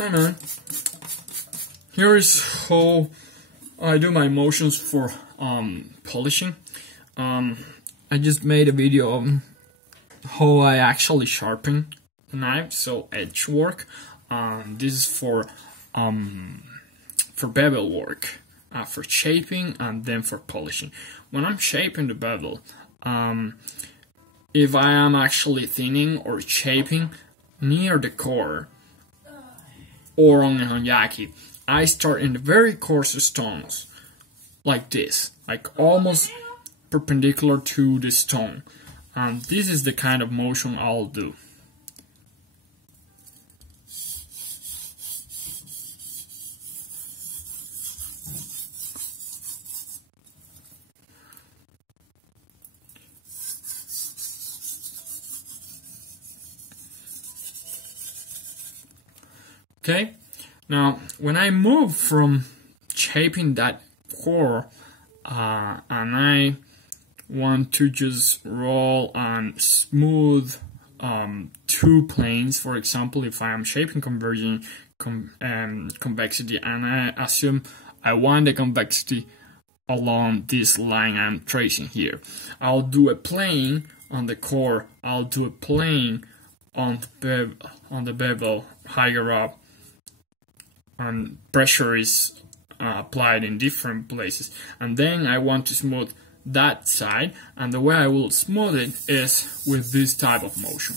Hi man, here is how I do my motions for polishing. I just made a video of how I actually sharpen a knife, so edge work. This is for bevel work, for shaping and then for polishing. When I'm shaping the bevel, if I am actually thinning or shaping near the core or on a honyaki, I start in the very coarse stones, like this, like almost perpendicular to the stone. And this is the kind of motion I'll do. Okay, now when I move from shaping that core and I want to just roll and smooth two planes, for example, if I am shaping converging convexity and I assume I want the convexity along this line I'm tracing here, I'll do a plane on the core, I'll do a plane on the bevel higher up, and pressure is applied in different places, and then I want to smooth that side, and the way I will smooth it is with this type of motion.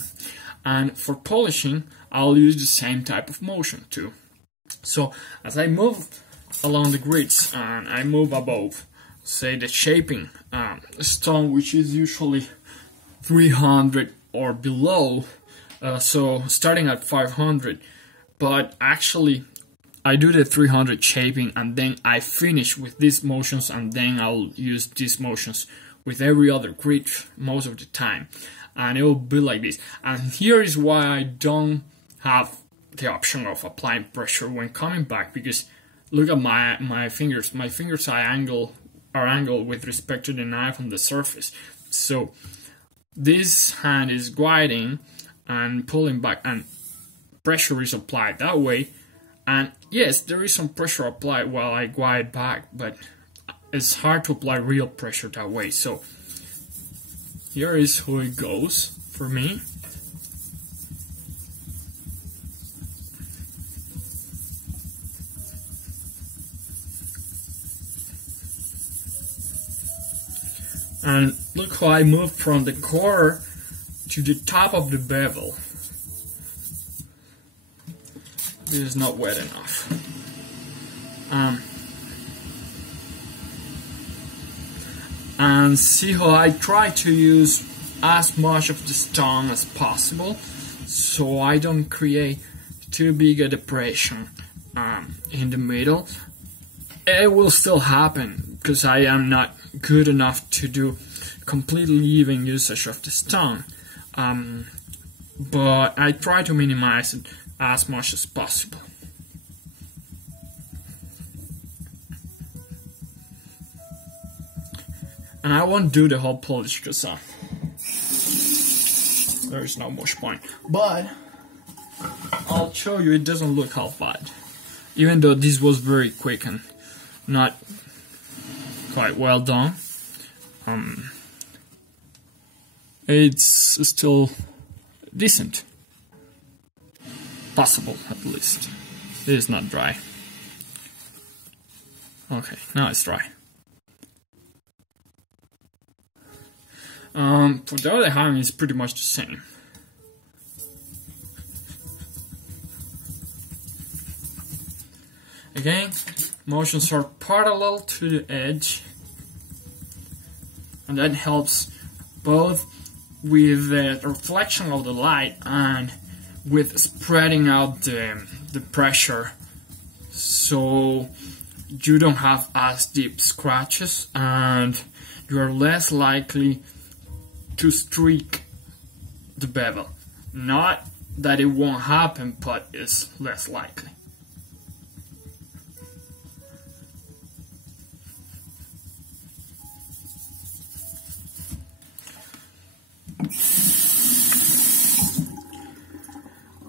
And for polishing, I'll use the same type of motion too. So as I move along the grids and I move above, say the shaping stone, which is usually 300 or below, so starting at 500, but actually I do the 300 shaping and then I finish with these motions, and then I'll use these motions with every other grid most of the time, and it will be like this. And here is why I don't have the option of applying pressure when coming back, because look at my fingers. My fingers are angled with respect to the knife on the surface. So this hand is gliding and pulling back, and pressure is applied that way. And yes, there is some pressure applied while I glide back, but it's hard to apply real pressure that way. So here is how it goes for me. And look how I move from the core to the top of the bevel. This is not wet enough. And see how I try to use as much of the stone as possible, so I don't create too big a depression in the middle. It will still happen because I am not good enough to do completely even usage of the stone, but I try to minimize it as much as possible. And I won't do the whole polish because there is not much point, but I'll show you it doesn't look half bad, even though this was very quick and not quite well done. It's still decent. Possible, at least. It is not dry. Okay, now it's dry. For the other hand, it's pretty much the same. Again, motions are parallel to the edge, and that helps both with the reflection of the light and with spreading out the pressure, so you don't have as deep scratches and you are less likely to streak the bevel. Not that it won't happen, but it's less likely.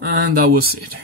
And that was it.